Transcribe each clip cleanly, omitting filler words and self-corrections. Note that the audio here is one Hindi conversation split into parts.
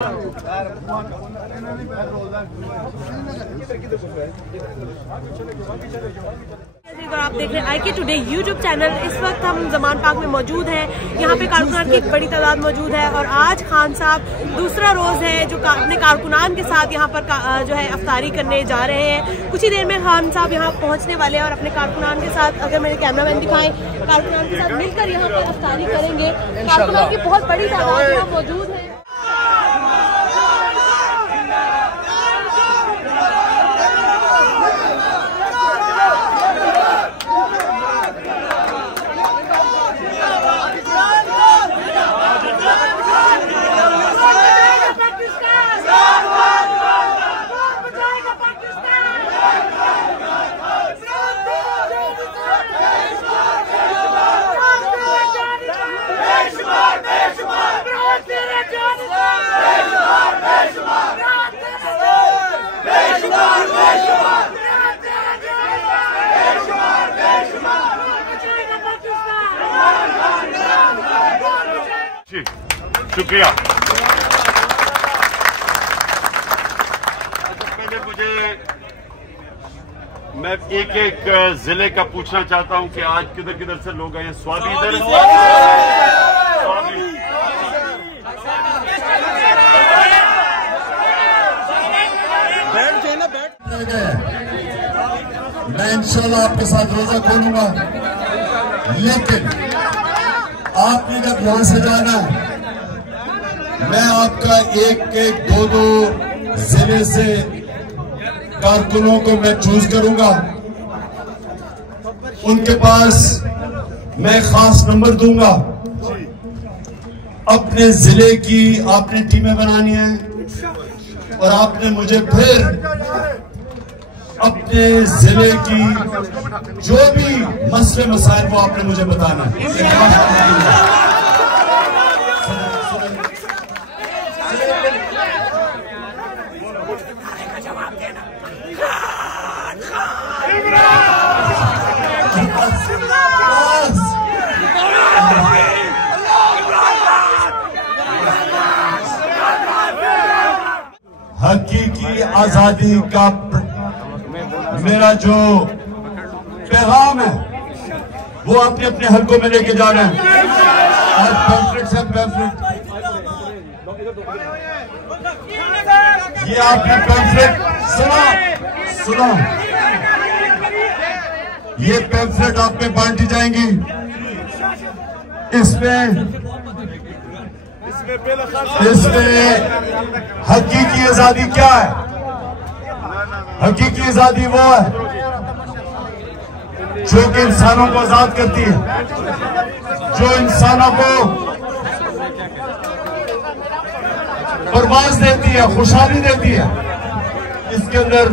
आप देख रहे हैं IK टुडे यूट्यूब चैनल। इस वक्त हम जमान पार्क में मौजूद हैं। यहाँ पे कारकुनान की एक बड़ी तादाद मौजूद है और आज खान साहब दूसरा रोज है जो अपने कारकुनान के साथ यहाँ पर जो है अफ्तारी करने जा रहे हैं। कुछ ही देर में खान साहब यहाँ पहुँचने वाले हैं और अपने कारकुनान के साथ, अगर मेरे कैमरामैन दिखाएं, कारकुनान के साथ मिलकर यहाँ पर अफ्तारी करेंगे। कारकुनान की बहुत बड़ी तादाद यहाँ मौजूद है। शुक्रिया। पहले मैं एक एक जिले का पूछना चाहता हूं कि आज किधर किधर से लोग आए हैं। स्वाबी इधर, स्वाबी मैं इंशाल्लाह आपके साथ रोजा खोलूंगा, लेकिन आपने जब यहां से जाना है, मैं आपका एक एक दो जिले से कारकुनों को मैं चूज करूंगा। उनके पास मैं खास नंबर दूंगा। अपने जिले की आपने टीमें बनानी है और आपने मुझे फिर अपने जिले की जो भी मसले मसाइल वो आपने मुझे बताना है। हकीकी आजादी का मेरा जो पैगाम है वो अपने अपने हलकों में लेके जा रहे हैं। और पैम्फलेट से पैम्फलेट, ये आपने पैम्फलेट सुना, ये पैम्फलेट आप में बांटी जाएंगी। इसमें हकीकी आजादी क्या है? हकीकी आजादी वो है जो कि इंसानों को आजाद करती है, जो इंसानों को परवाज देती है, खुशहाली देती है। इसके अंदर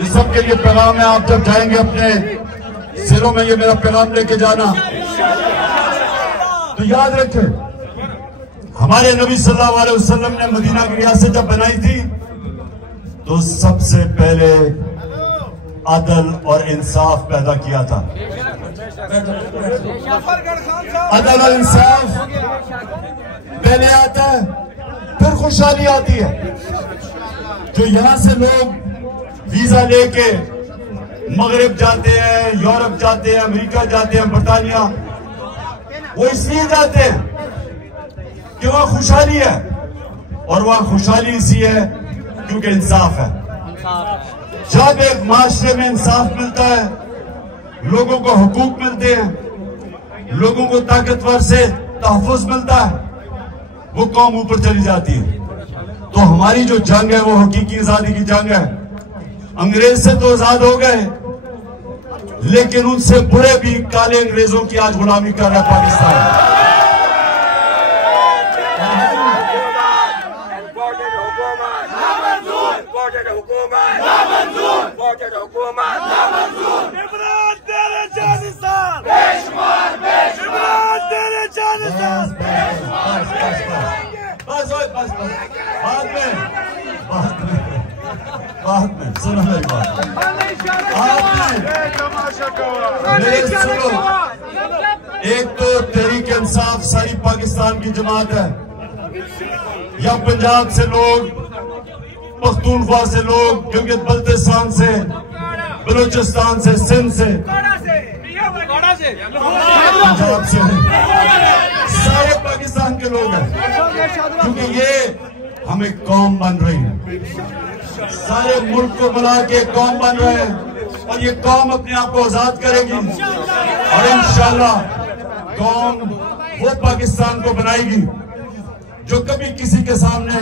ये सबके लिए पैगाम है। आप जब जाएंगे अपने जिलों में, ये मेरा पैगाम लेके जाना। तो याद रखें, हमारे नबी सल्लल्लाहु अलैहि वसल्लम ने मदीना की रियासत जब बनाई थी तो सबसे पहले अदल और इंसाफ पैदा किया था। अदल और इंसाफ पहले आता है, फिर खुशहाली आती है। जो यहां से लोग वीजा लेके मगरिब जाते हैं, यूरोप जाते हैं, अमेरिका जाते हैं, बरतानिया, वो इसलिए जाते हैं कि वहां खुशहाली है। और वहां खुशहाली इसी है क्योंकि इंसाफ है। जब एक माशरे में इंसाफ मिलता है, लोगों को हुकूक मिलते हैं, लोगों को ताकतवर से तहफ़्फ़ुज़ मिलता है, वो कौम ऊपर चली जाती है। तो हमारी जो जंग है वो हकीकी आजादी की जंग है। अंग्रेज से तो आजाद हो गए, लेकिन उनसे बुरे भी काले अंग्रेजों की आज गुलामी कर रहा है पाकिस्तान। बाद में सुनो मेरी बात। एक तो तहरीक इंसाफ सारी पाकिस्तान की जमात है, या पंजाब से लोग, पख्तूनख्वा से लोग, गिलगित बल्तिस्तान से, बलूचिस्तान से, सिंध से, पंजाब से, सारे पाकिस्तान के लोग हैं, क्योंकि ये हम एक कौम बन रही है। सारे मुल्क को मिला के कौम बन रहे हैं और ये कौम अपने आप को आजाद करेगी और इंशाल्लाह कौम वो पाकिस्तान को बनाएगी जो कभी किसी के सामने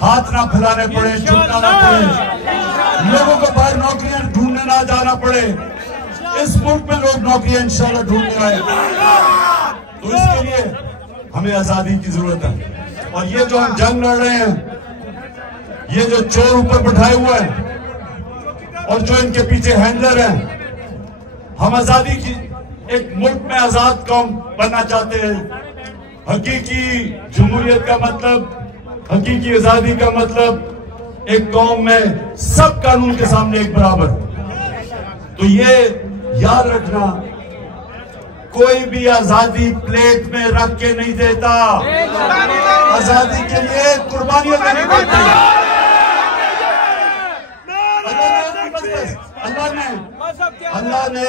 हाथ ना फैलाने पड़े, झुकना ना पड़े, लोगों को बाहर नौकरियां ढूंढने ना जाना पड़े। इस मुल्क में लोग नौकरियां इंशाल्लाह ढूंढने आए, तो इसके लिए हमें आजादी की जरूरत है। और ये जो हम जंग लड़ रहे हैं, ये जो चोर ऊपर बैठाए हुए हैं और जो इनके पीछे हैंडलर हैं, हम आजादी की एक मुल्क में आजाद कौम बनना चाहते हैं। हकीकी जमहूरियत का मतलब, हकीकी आजादी का मतलब एक कौम में सब कानून के सामने एक बराबर। तो ये याद रखना, कोई भी आजादी प्लेट में रख के नहीं देता, आजादी के लिए कुर्बानियां देनी पड़ती है। अल्लाह ने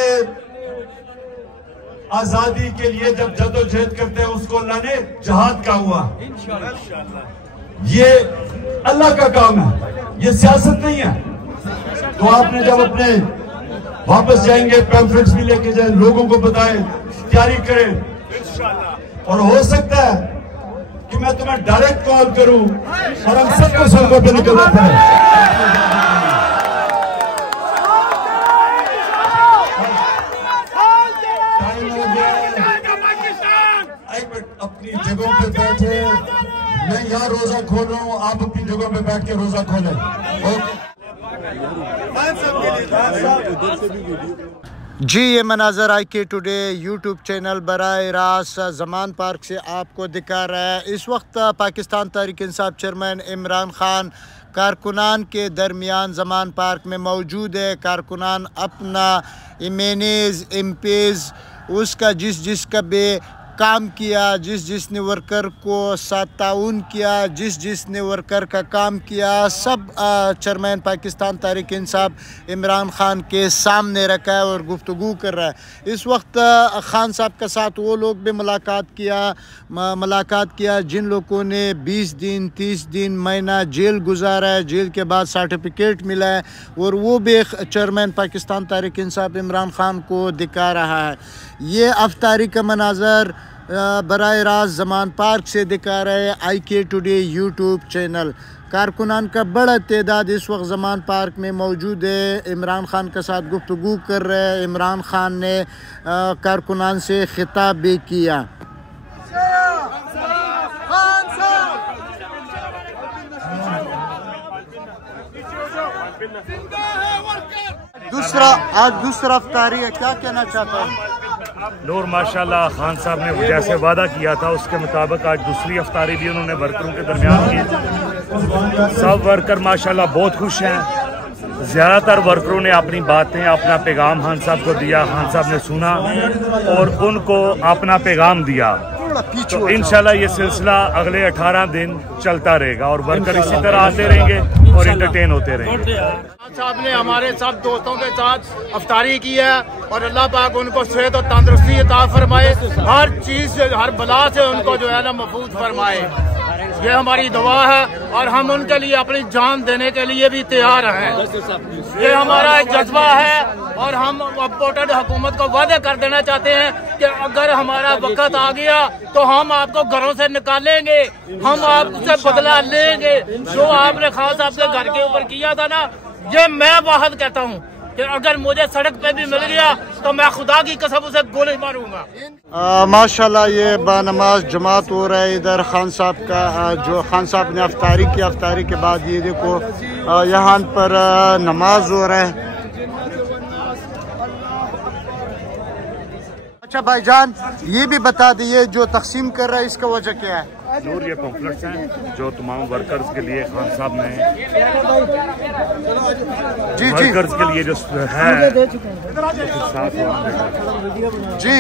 आजादी के लिए जब जदोजहद करते हैं उसको अल्लाह ने जहाद का हुआ। ये अल्लाह का काम है, ये सियासत नहीं है। तो आपने जब अपने वापस जाएंगे पैम्फलेट्स भी लेके जाए, लोगों को बताएं, तैयारी करें। और हो सकता है कि मैं तुम्हें डायरेक्ट कॉल करूं और हम सबको सड़कों पर निकलना पड़े। अपनी जगहों पे बैठे, मैं यहाँ रोजा खोल रहा हूँ, आप अपनी जगहों पे बैठ के रोजा खोलें। जी, ये मनाजर IK टुडे यूट्यूब चैनल बराह रास्त ज़मान पार्क से आपको दिखा रहा है। इस वक्त पाकिस्तान तहरीक इंसाफ चेयरमैन इमरान खान कारकुनान के दरमियान ज़मान पार्क में मौजूद है। कारकुनान अपना इमेनेज MPs उसका जिसका भी काम किया, जिसने वर्कर को साथ ताउन किया, जिसने वर्कर का काम किया, सब चेयरमैन पाकिस्तान तहरीक इंसाफ इमरान खान के सामने रखा है और गुफ्तगू कर रहा है। इस वक्त खान साहब के साथ वो लोग भी मुलाकात किया जिन लोगों ने 20 दिन 30 दिन महीना जेल गुजारा है, जेल के बाद सर्टिफिकेट मिला है, और वो भी चेयरमैन पाकिस्तान तहरीक इंसाफ इमरान खान को दिखा रहा है। ये अफ्तारी का मनाजर बराह रास्त ज़मान पार्क से दिखा रहे हैं IK टुडे यूट्यूब चैनल। कारकुनान का बड़ा तादाद इस वक्त ज़मान पार्क में मौजूद है, इमरान खान के साथ गुफ्तगू कर रहे हैं। इमरान खान ने कारकुनान से खिताब भी किया। आज दूसरा अफ्तारी है, क्या कहना चाहता हूँ? नूर माशाल्लाह, खान साहब ने जैसे वादा किया था उसके मुताबिक आज दूसरी अफ्तारी भी उन्होंने वर्करों के दरमियान की। सब वर्कर माशाल्लाह बहुत खुश हैं। ज़्यादातर वर्करों ने अपनी बातें, अपना पैगाम खान साहब को दिया, खान साहब ने सुना और उनको अपना पैगाम दिया। तो इंशाल्लाह ये सिलसिला अगले 18 दिन चलता रहेगा और वर्कर इसी तरह आते रहेंगे और एंटरटेन होते रहेंगे। साहब ने हमारे सब दोस्तों के साथ अफ्तारी की है और अल्लाह पाक उनको सेहत और तंदुरुस्ती अता फरमाए, हर चीज से, हर बला से उनको जो है ना महफूज फरमाए। ये हमारी दुआ है और हम उनके लिए अपनी जान देने के लिए भी तैयार हैं। ये हमारा एक जज्बा है और हम अपोजिट हुकूमत को वादे कर देना चाहते हैं कि अगर हमारा वक्त आ गया तो हम आपको घरों से निकालेंगे, हम आपसे बदला लेंगे। जो आपने खान साहब के घर के ऊपर किया था ना, ये मैं वाहद कहता हूँ कि अगर मुझे सड़क पे भी मिल गया तो मैं खुदा की कसम उसे गोली मारूंगा। माशाल्लाह, ये बानमाज जमात हो रहा है इधर खान साहब का, जो खान साहब ने अफ्तारी की। अफ्तारी के बाद ये देखो यहाँ पर नमाज हो रहा है। अच्छा भाईजान, ये भी बता दिए जो तकसीम कर रहा है इसका वजह क्या है? नूर, ये पॉम्फलेट्स हैं जो तमाम वर्कर्स के लिए खान साहब ने वर्कर्स के लिए जो है जी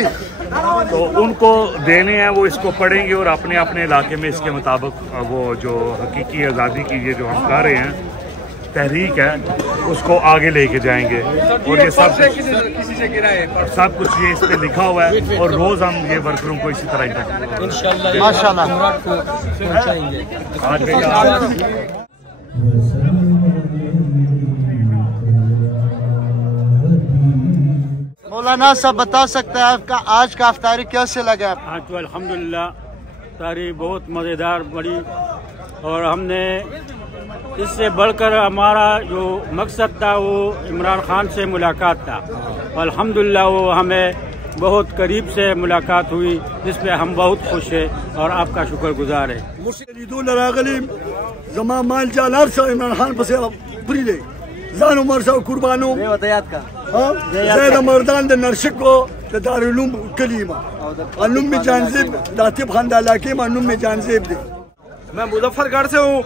तो उनको देने हैं, वो इसको पढ़ेंगे और अपने अपने इलाके में इसके मुताबिक वो जो हकीकी आज़ादी की ये जो हम कर रहे हैं तहरीक है उसको आगे लेके जाएंगे। और ये सब कुछ ये इस पे लिखा हुआ है और रोज हम ये वर्करों को इसी तरह इंशाल्लाह माशाल्लाह मौलाना साहब बता सकते हैं आपका आज का अफ्तारी कैसे लगा? आज तो अल्हम्दुलिल्लाह तारी बहुत मज़ेदार बड़ी, और हमने इससे बढ़कर हमारा जो मकसद था वो इमरान खान से मुलाकात था। अल्हम्दुलिल्लाह वो हमें बहुत करीब से मुलाकात हुई, जिस पे हम बहुत खुश हैं और आपका शुक्रगुजार है। इमरान खान पर जान उमर साहब कुर्बानो मर्दान नरशिक को दारुलूम कलीमा अनुम में जानजेब दातिब खानदाला के मानुम में जानजेब दे। मैं मुजफ्फरगढ़ से हूँ।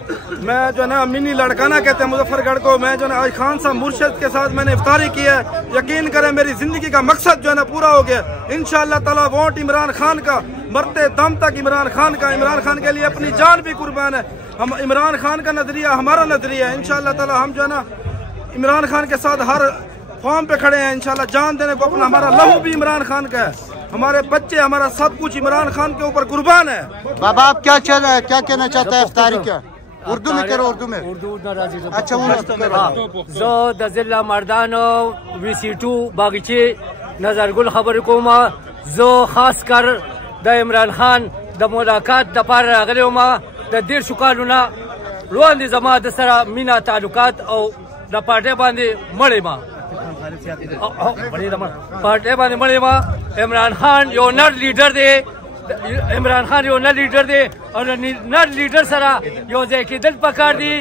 मैं जो है ना मिनी लड़काना कहते हैं मुजफ्फरगढ़ को। मैं जो है आज खान साहब मुर्शिद के साथ मैंने इफ्तारी की है। यकीन करें मेरी जिंदगी का मकसद जो है ना पूरा हो गया इंशाअल्लाह ताला। वोट इमरान खान का, मरते दम तक इमरान खान का। इमरान खान के लिए अपनी जान भी कुर्बान है। हम इमरान खान का नजरिया हमारा नजरिया है। इंशाअल्लाह ताला हम जो है ना इमरान खान के साथ हर फॉर्म पे खड़े हैं। इंशाल्लाह जान देने को अपना, हमारा लहू भी इमरान खान का है, हमारे बच्चे हमारा सब कुछ इमरान खान के ऊपर कुर्बान है। बाबा आप क्या कहना चाहते हैं इफ्तारी क्या? उर्दू में करो, उर्दू में। अच्छा जो दजिल्ला मर्दानो वीसी2 बागीचे नजरगुल खबर कोमा जो खास कर द इमरान खान द मुलाकात द पार रागलेमा द देर शुकालुना रोन दी जमा द सरा मीना तालुकात और द पार्टी बांधे मड़े माँ पार्टी बांधे मड़े माँ इमरान खान यो नर लीडर दे। इमरान खान यो नर लीडर दे और नर लीडर सरा यो जे की दिल पकड़ दी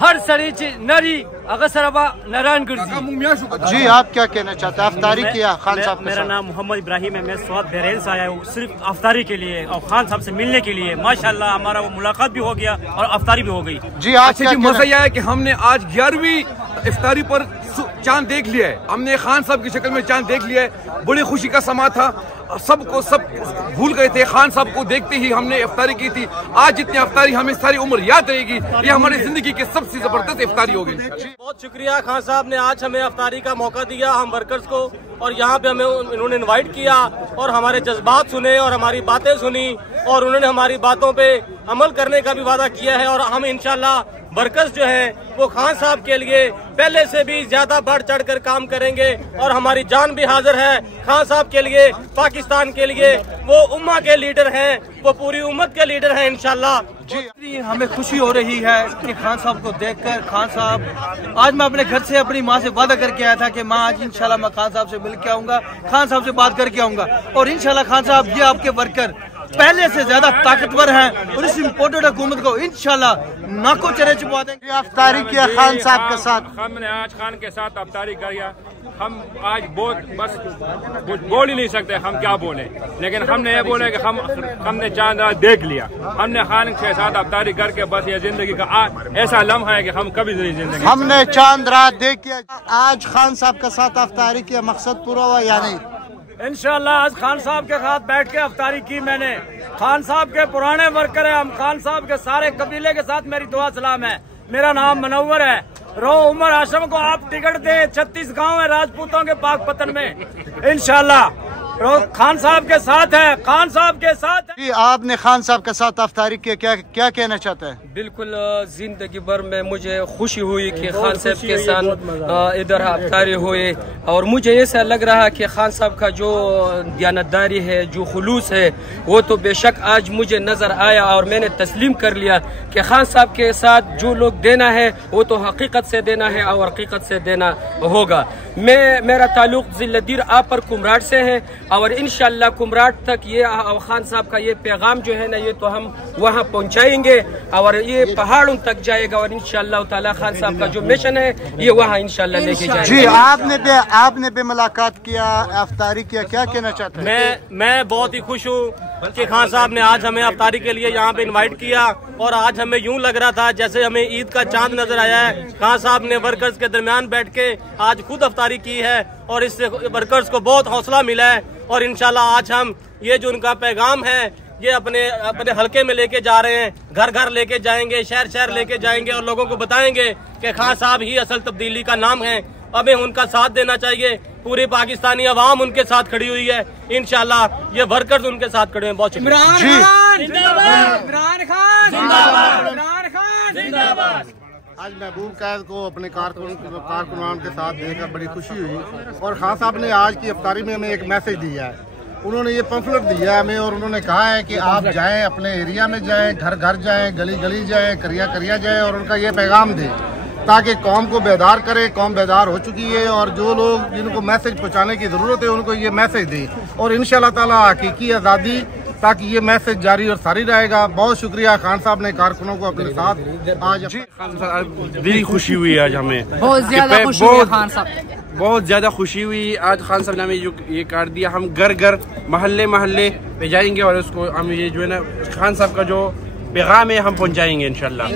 हर सरी नरी अगर सरबा नारायण जी आप क्या कहना चाहते हैं? अफ्तारी किया खान साहब? मेरा नाम मोहम्मद इब्राहिम है। मैं स्वाद बहरीन से आया हूँ सिर्फ अफ्तारी के लिए और खान साहब से मिलने के लिए। माशाल्लाह हमारा वो मुलाकात भी हो गया और अफ्तारी भी हो गई। जी आज मजा यह है कि हमने आज 11वीं इफ्तारी पर चांद देख लिया है। हमने खान साहब की शक्ल में चांद देख लिया है। बड़ी खुशी का समा था। सब भूल गए थे। खान साहब को देखते ही हमने इफ्तारी की थी। आज जितनी इफ्तारी हमें सारी उम्र याद रहेगी। ये हमारी जिंदगी की सबसे जबरदस्त इफ्तारी होगी। बहुत शुक्रिया खान साहब ने आज हमें इफ्तारी का मौका दिया, हम वर्कर्स को, और यहाँ पे हमें इन्होंने इनवाइट किया और हमारे जज्बात सुने और हमारी बातें सुनी और उन्होंने हमारी बातों पे अमल करने का भी वादा किया है। और हम इंशाल्लाह वर्कर्स जो है वो खान साहब के लिए पहले से भी ज्यादा बढ़ चढ़ कर काम करेंगे और हमारी जान भी हाजिर है खान साहब के लिए, पाकिस्तान के लिए। वो उम्मा के लीडर हैं, वो पूरी उम्मत के लीडर हैं इंशाल्लाह। जी हमें खुशी हो रही है कि खान साहब को देखकर। खान साहब आज मैं अपने घर से अपनी माँ से वादा करके आया था कि माँ आज इंशाल्लाह मैं खान साहब से मिल के आऊंगा, खान साहब से बात करके आऊंगा। और इंशाल्लाह खान साहब ये आपके वर्कर पहले से ज्यादा ताकतवर हैं और इस इम्पोर्टेड हुकूमत को इंशाल्लाह नाको चरे छुपा देंगे। अफ्तारी किया खान साहब के साथ। हमने आज खान के साथ अफ्तारी किया। हम आज बहुत बस कुछ बोल ही नहीं सकते हम क्या बोले, लेकिन हमने ये बोले कि हमने चांद रात देख लिया। हमने खान के साथ अफ्तारी करके बस ये जिंदगी का ऐसा लम्हा है कि हम कभी नहीं जिंदगी हमने चांद रात देख किया। आज खान साहब के साथ अफ्तारी किया, मकसद पूरा हुआ या नहीं? इंशाल्लाह आज खान साहब के साथ बैठ के अफ्तारी की मैंने। खान साहब के पुराने वर्कर है हम। खान साहब के सारे कबीले के साथ मेरी दुआ सलाम है। मेरा नाम मनव्वर है। रो उमर आश्रम को आप टिकट दे। 36 गांव है राजपूतों के पाकपतन में। इंशाल्लाह खान साहब के साथ है, खान साहब के साथ है। जी आपने खान साहब के साथ अफ्तारी किया, क्या कहना चाहते हैं? बिल्कुल जिंदगी भर में मुझे खुशी हुई कि खान साहब के साथ इधर अफ्तारी हुई और मुझे ऐसा लग रहा कि खान साहब का जो दयानतदारी है, जो खुलूस है, वो तो बेशक आज मुझे नजर आया और मैंने तस्लीम कर लिया कि खान साहब के साथ जो लोग देना है वो तो हकीकत से देना है और हकीकत से देना होगा। मेरा ताल्लुक जिल्लदीर आपर कुमराट से है और इंशाल्लाह कुमराट तक ये खान साहब का ये पैगाम जो है ना ये तो हम वहाँ पहुँचाएंगे और ये पहाड़ों तक जाएगा और इंशाल्लाह ताला खान साहब का जो मिशन है ये वहाँ इंशाल्लाह लेके जाएगा। जी आपने भी मुलाकात किया, अफ्तारी किया, क्या कहना चाहते हैं? मैं बहुत ही खुश हूँ कि खान साहब ने आज हमें अफ्तारी के लिए यहाँ पे इनवाइट किया और आज हमें यूं लग रहा था जैसे हमें ईद का चांद नजर आया है। खान साहब ने वर्कर्स के दरमियान बैठ के आज खुद अफ्तारी की है और इससे वर्कर्स को बहुत हौसला मिला है और इंशाल्लाह आज हम ये जो उनका पैगाम है ये अपने हलके में लेके जा रहे हैं, घर घर लेके जाएंगे, शहर शहर लेके जाएंगे और लोगों को बताएंगे कि खान साहब ही असल तब्दीली का नाम है। हमें उनका साथ देना चाहिए। पूरी पाकिस्तानी अवाम उनके साथ खड़ी हुई है, इंशाल्लाह ये वर्कर्स उनके साथ खड़े हैं। बहुत शुक्रिया। आज महबूब कैद को अपने कारकुनान के साथ देखकर बड़ी खुशी हुई और खान साहब ने आज की इफ्तारी में हमें एक मैसेज दिया है। उन्होंने ये पंफलेट दिया है हमें और उन्होंने कहा है कि आप जाएं, अपने एरिया में जाएं, घर घर जाएं, गली गली जाएं, करिया करिया जाएं और उनका ये पैगाम दें ताकि कौम को बेदार करे। कौम बेदार हो चुकी है और जो लोग जिनको मैसेज पहुंचाने की ज़रूरत है उनको ये मैसेज दें और इंशाल्लाह ताला हकीकी आज़ादी ताकि ये मैसेज जारी और सारी रहेगा। बहुत शुक्रिया खान साहब ने कारकुनों को अपने साथ आज दिली खुशी हुई। आज हमें बहुत ज्यादा खुशी हुई खान साहब, बहुत ज्यादा खुशी हुई। आज खान साहब ने हमें जो ये कार्ड दिया, हम घर घर महल्ले महल्ले पे जाएंगे और उसको हम ये जो है ना खान साहब का जो पैगाम है हम पहुंचाएंगे इंशाल्लाह।